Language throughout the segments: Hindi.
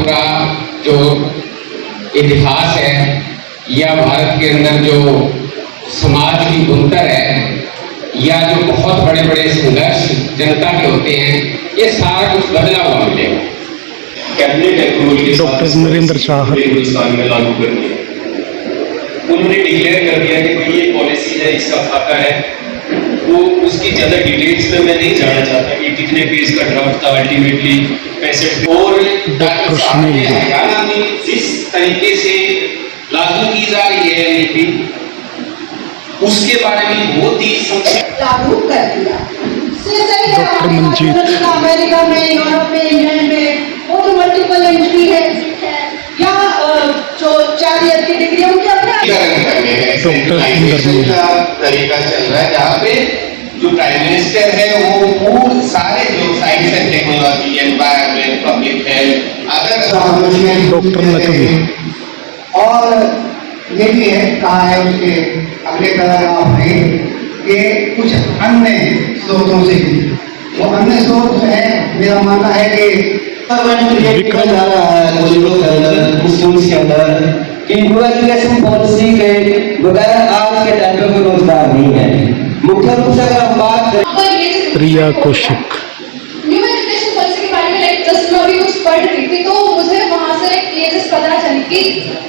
पूरा जो इतिहास है या भारत के अंदर जो समाज की बुनकर है या जो बहुत बड़े बड़े संघर्ष जनता के होते हैं, ये सारा कुछ बदला हुआ मिलेगा। कैबिनेट अप्रूवल के साथ डॉक्टर नरेंद्र शाह हिंदुस्तान में लागू करनी है। उन्होंने डिक्लेयर कर दिया कि भाई ये पॉलिसी है, इसका खाका है। वो उसकी ज्यादा डिटेल्स में मैं नहीं जाना चाहता कि कितने पेज का ड्राफ्ट था, अल्टीमेटली 65 और डॉक्टर साहब ने हरियाणा में जिस तरीके से लागू की जा रही है नीति, उसके बारे में बहुत ही संक्षिप्त लागू कर दिया। डॉक्टर मंजीत अमेरिका में, यूरोप में, इंग्लैंड में वो तो मल्टीपल एंट्री है या जो 4 ईयर की डिग्री है उनके अपने डॉक्टर तरीका चल रहा है, जहाँ पे जो प्राइम मिनिस्टर है वो पूरे सारे जो science and technology, environment, public health, other doctor Naqvi और ये भी है कहा है उसके अगले पैराग्राफ में कि कुछ अन्य स्रोतों से भी, वो अन्य स्रोत है मेरा मानना है कि जा रहा है कॉलेजों के अंदर, स्कूल्स के अंदर कि न्यू एजुकेशन पॉलिसी के बगैर आज के टाइम पे कोई रोजगार नहीं है। मुख्य रूप से अगर हम बात करें प्रिया कौशिक, न्यू एजुकेशन पॉलिसी के बारे में जस्ट मैं अभी कुछ पढ़ रही थी तो मुझे वहां से ये जस्ट पता चली कि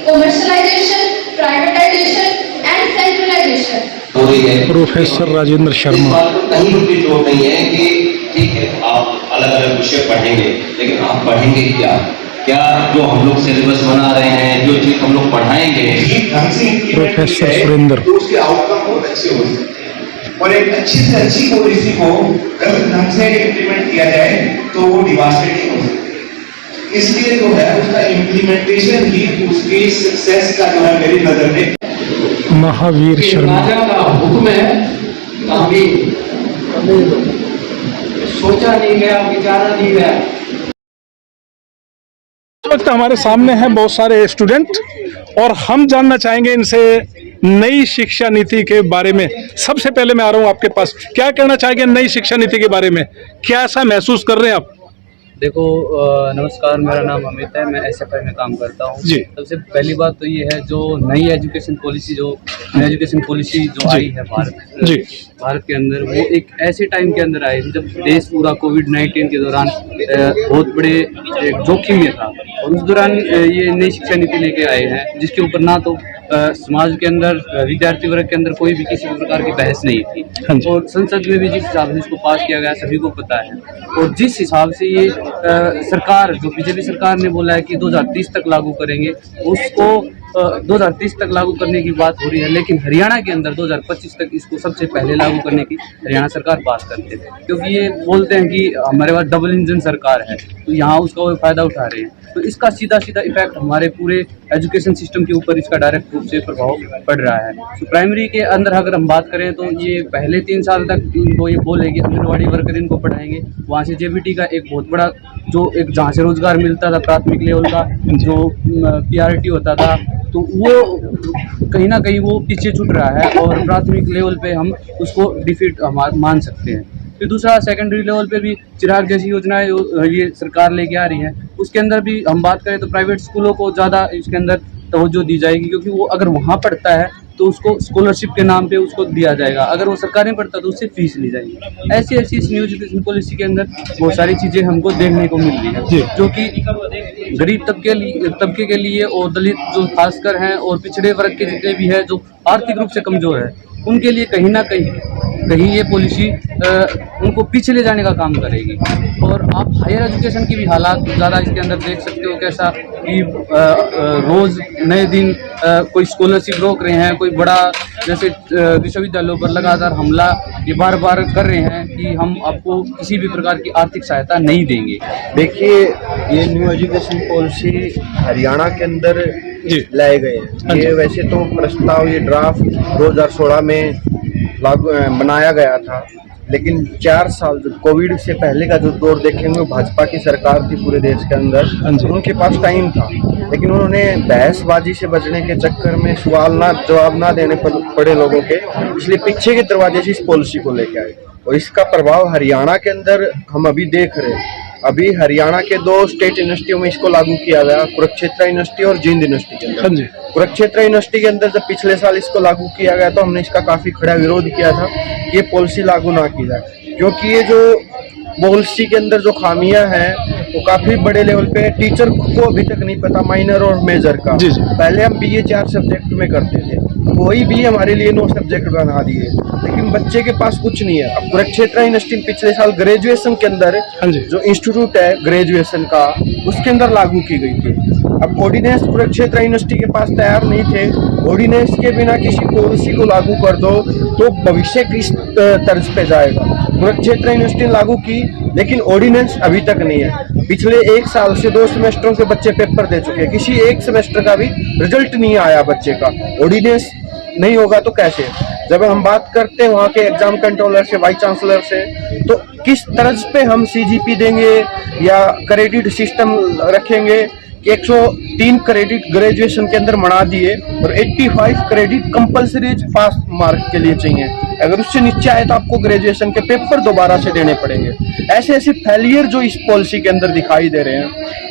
कमर्शलाइजेशन, प्राइवेटाइजेशन एंड सेंट्रलाइजेशन हो रही है। प्रोफेसर राजेंद्र शर्मा, कहीं भी जोर नहीं है कि ठीक है आप अलग अलग विषय पढ़ेंगे, लेकिन आप पढ़ेंगे क्या? क्या जो हम लोग सिलेबस बना रहे हैं, जो चीज हम लोग पढ़ाएंगे, प्रोफेसर सुरेंद्र, तो उसके आउटकम बहुत अच्छे हो सकते हैं। और एक अच्छी से अच्छी पॉलिसी को गलत ढंग से इम्प्लीमेंट किया जाए तो वो डिवास्टेटिंग हो सकती है। इसलिए जो है उसका इम्प्लीमेंटेशन ही उसके सक्सेस का जो है मेरी नजर में महावीर शर्मा, राजा का हुक्म है, कभी सोचा नहीं गया, विचारा नहीं गया। इस वक्त हमारे सामने हैं बहुत सारे स्टूडेंट और हम जानना चाहेंगे इनसे नई शिक्षा नीति के बारे में। सबसे पहले मैं आ रहा हूँ आपके पास, क्या कहना चाहेंगे नई शिक्षा नीति के बारे में, क्या ऐसा महसूस कर रहे हैं आप? देखो नमस्कार, मेरा नाम अमित है, मैं एसएफआई में काम करता हूँ। सबसे पहली बात तो ये है जो नई एजुकेशन पॉलिसी जो आई है भारत के अंदर, वो एक ऐसे टाइम के अंदर आई जब देश पूरा कोविड-19 के दौरान बहुत बड़े जोखिम में था और उस दौरान ये नई शिक्षा नीति लेके आए हैं जिसके ऊपर ना तो समाज के अंदर, विद्यार्थी वर्ग के अंदर कोई भी किसी भी प्रकार की बहस नहीं थी और संसद में भी जिस हिसाब से इसको पास किया गया सभी को पता है। और जिस हिसाब से ये सरकार, जो बीजेपी सरकार ने बोला है कि 2030 तक लागू करेंगे, उसको 2030 तक लागू करने की बात हो रही है, लेकिन हरियाणा के अंदर 2025 तक इसको सबसे पहले लागू करने की हरियाणा सरकार बात करते हैं, क्योंकि ये बोलते हैं कि हमारे पास डबल इंजन सरकार है, तो यहाँ उसका वो फायदा उठा रहे हैं। तो इसका सीधा सीधा इफेक्ट हमारे पूरे एजुकेशन सिस्टम के ऊपर इसका डायरेक्ट रूप से प्रभाव पड़ रहा है। तो प्राइमरी के अंदर अगर हम बात करें तो ये पहले 3 साल तक इनको ये बोलेंगे आंगनवाड़ी वर्कर इनको पढ़ाएंगे, वहाँ से जेबीटी का एक बहुत बड़ा जो एक जहाँ से रोजगार मिलता था प्राथमिक लेवल का जो पीआरटी होता था, तो वो कहीं ना कहीं वो पीछे छूट रहा है और प्राथमिक लेवल पे हम उसको डिफीट मान सकते हैं। फिर दूसरा सेकेंडरी लेवल पे भी चिराग जैसी योजनाएं ये सरकार लेके आ रही है, उसके अंदर भी हम बात करें तो प्राइवेट स्कूलों को ज़्यादा इसके अंदर तवज्जो दी जाएगी, क्योंकि वो अगर वहाँ पढ़ता है तो उसको स्कॉलरशिप के नाम पे उसको दिया जाएगा, अगर वो सरकारी पढ़ता है तो उससे फीस ली जाएगी। ऐसी ऐसी इस न्यू एजुकेशन पॉलिसी के अंदर बहुत सारी चीज़ें हमको देखने को मिल रही है जो कि गरीब तबके के लिए और दलित जो खासकर हैं और पिछड़े वर्ग के जितने भी हैं जो आर्थिक रूप से कमज़ोर है, उनके लिए कहीं ना कहीं ये पॉलिसी उनको पीछे ले जाने का काम करेगी। और आप हायर एजुकेशन की भी हालात ज़्यादा इसके अंदर देख सकते हो, कैसा कि रोज़ नए दिन कोई स्कॉलरशिप रोक रहे हैं, कोई बड़ा जैसे विश्वविद्यालयों पर लगातार हमला ये बार बार कर रहे हैं कि हम आपको किसी भी प्रकार की आर्थिक सहायता नहीं देंगे। देखिए, ये न्यू एजुकेशन पॉलिसी हरियाणा के अंदर लाए गए हैं। ये वैसे तो प्रस्ताव, ये ड्राफ्ट 2016 में लागू बनाया गया था, लेकिन 4 साल जो कोविड से पहले का जो दौर देखेंगे वो भाजपा की सरकार थी पूरे देश के अंदर, उनके पास टाइम था, लेकिन उन्होंने बहसबाजी से बचने के चक्कर में सवाल ना जवाब ना देने पड़े लोगों के, इसलिए पीछे के दरवाजे से इस पॉलिसी को लेके आए और इसका प्रभाव हरियाणा के अंदर हम अभी देख रहे हैं। अभी हरियाणा के 2 स्टेट यूनिवर्सिटियों में इसको लागू किया गया, कुरुक्षेत्र यूनिवर्सिटी और जींद यूनिवर्सिटी के अंदर। हाँ जी। कुरुक्षेत्र यूनिवर्सिटी के अंदर जब पिछले साल इसको लागू किया गया तो हमने इसका काफी खड़ा विरोध किया था कि ये पॉलिसी लागू ना की जाए, क्योंकि ये जो पॉलिसी के अंदर जो खामियां हैं वो काफी बड़े लेवल पे टीचर को अभी तक नहीं पता माइनर और मेजर का। जी जी। पहले हम बीए 4 सब्जेक्ट में करते थे, वही बीए हमारे लिए 9 सब्जेक्ट बना दिए, लेकिन बच्चे के पास कुछ नहीं है। अब कुरुक्षेत्र यूनिवर्सिटी पिछले साल ग्रेजुएशन के अंदर जो इंस्टीट्यूट है ग्रेजुएशन का उसके अंदर लागू की गई थी। अब ऑर्डिनेंस कुरुक्षेत्र यूनिवर्सिटी के पास तैयार नहीं थे। ऑर्डिनेंस के बिना किसी पॉलिसी को लागू कर दो तो भविष्य किस तर्ज पे जाएगा। कुरुक्षेत्र यूनिवर्सिटी ने लागू की, लेकिन ऑर्डिनेंस अभी तक नहीं है। पिछले 1 साल से 2 सेमेस्टरों के बच्चे पेपर दे चुके हैं, किसी एक सेमेस्टर का भी रिजल्ट नहीं आया बच्चे का। ऑर्डिनेंस नहीं होगा तो कैसे? जब हम बात करते हैं वहाँ के एग्जाम कंट्रोलर से, वाइस चांसलर से, तो किस तर्ज पे हम CGP देंगे या क्रेडिट सिस्टम रखेंगे कि 103 क्रेडिट ग्रेजुएशन के अंदर बना दिए और 85 क्रेडिट कंपलसरी पास मार्क के लिए चाहिए। अगर उससे नीचे आए तो आपको ग्रेजुएशन के पेपर दोबारा से देने पड़ेंगे। ऐसे ऐसे फेलियर जो इस पॉलिसी के अंदर दिखाई दे रहे हैं,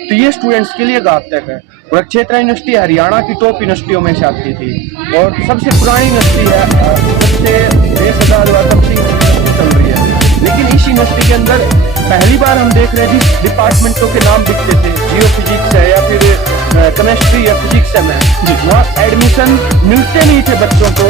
तो ये स्टूडेंट्स के लिए घातक है। कुरुक्षेत्र यूनिवर्सिटी हरियाणा की टॉप यूनिवर्सिटियों में से आती थी और सबसे पुरानी यूनिवर्सिटी है, सबसे देश तब से चल रही है। लेकिन इस यूनिवर्सिटी के अंदर पहली बार हम देख रहे हैं जिस डिपार्टमेंटों के नाम दिखते थे, जियो फिजिक्स है या फिर केमिस्ट्री या फिजिक्स है, वहाँ एडमिशन मिलते नहीं थे बच्चों को,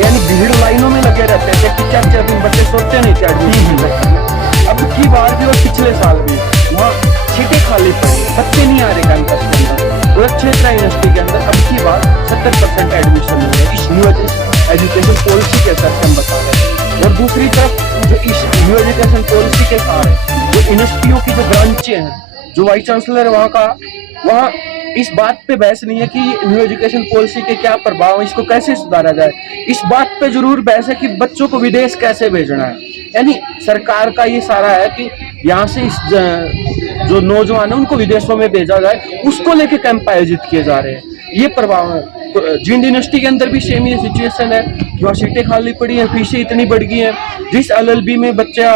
यानी भीड़ लाइनों में लगे रहते थे कि 4-4 दिन बच्चे सोचते नहीं थे एडमिशन में। अब की बार भी और पिछले साल भी वहाँ सीटें खाली पड़ी, बच्चे नहीं आ रहे कैंपस के अंदर। कुरुक्षेत्र यूनिवर्सिटी के अंदर अब की बार 70% एडमिशन मिले इस न्यू एजुकेशन पॉलिसी के असर से हम बता रहे हैं। और दूसरी तरफ जो इस न्यू एजुकेशन पॉलिसी के कारण जो यूनिवर्सिटियों की जो ब्रांचें हैं, जो वाइस चांसलर है वहाँ इस बात पे बहस नहीं है कि न्यू एजुकेशन पॉलिसी के क्या प्रभाव है, इसको कैसे सुधारा जाए। इस बात पे जरूर बहस है कि बच्चों को विदेश कैसे भेजना है। यानी सरकार का ये सारा है कि यहाँ से इस जो नौजवान है उनको विदेशों में भेजा जाए, उसको लेके कैंप आयोजित किए जा रहे हैं। ये प्रभाव है। जींद यूनिवर्सिटी के अंदर भी सेम ये सिचुएशन है कि वहाँ सीटें खाली पड़ी हैं, फीसें इतनी बढ़ गई हैं। जिस LLB में बच्चा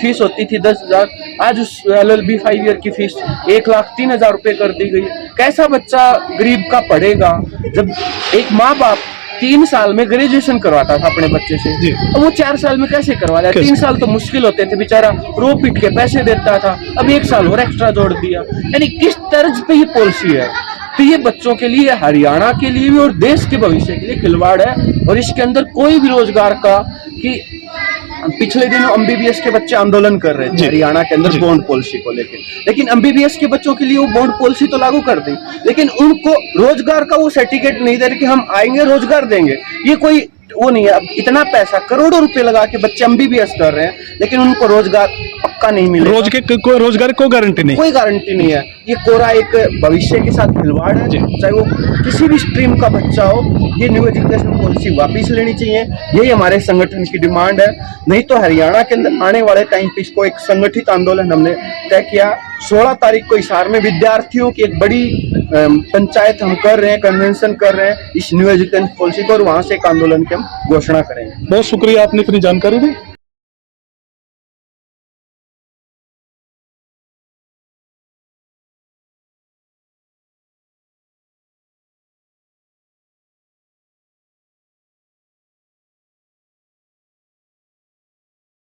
फीस होती थी 10,000, आज उस LLB 5 ईयर की फीस 1,03,000 रुपये कर दी गई। कैसा बच्चा गरीब का पढ़ेगा जब एक माँ बाप 3 साल में ग्रेजुएशन करवाता था अपने बच्चे से, अब वो 4 साल में कैसे करवा रहा है? 3 साल तो मुश्किल होते थे, बेचारा रो पीट के पैसे देता था, अब 1 साल और एक्स्ट्रा जोड़ दिया। यानी किस तर्ज पे ये पॉलिसी है? तो ये बच्चों के लिए, हरियाणा के लिए भी और देश के भविष्य के लिए खिलवाड़ है। और इसके अंदर कोई भी रोजगार का कि पिछले दिनों MBBS के बच्चे आंदोलन कर रहे थे हरियाणा के अंदर बॉन्ड पॉलिसी को लेकर, लेकिन MBBS के बच्चों के लिए वो बॉन्ड पॉलिसी तो लागू कर दी, लेकिन उनको रोजगार का वो सर्टिफिकेट नहीं दे रहे कि हम आएंगे रोजगार देंगे। ये कोई वो नहीं है। अब इतना पैसा करोड़ों रुपए लगा के बच्चे MBBS कर रहे हैं, लेकिन उनको रोजगार पक्का नहीं मिलेगा। रोजगार को गारंटी नहीं, कोई गारंटी नहीं है। ये कोरा एक भविष्य के साथ खिलवाड़ है, चाहे वो किसी भी स्ट्रीम का बच्चा हो। ये न्यू एजुकेशन पॉलिसी वापस लेनी चाहिए, यही हमारे संगठन की डिमांड है। नहीं तो हरियाणा के अंदर आने वाले टाइम पे इसको एक संगठित आंदोलन हमने तय किया। 16 तारीख को हिसार में विद्यार्थियों की एक बड़ी पंचायत हम कर रहे हैं, कन्वेंशन कर रहे हैं इस न्यू एजुकेशन पॉलिसी को, और वहां से एक आंदोलन की हम घोषणा करेंगे। बहुत शुक्रिया, आपने इतनी जानकारी दी।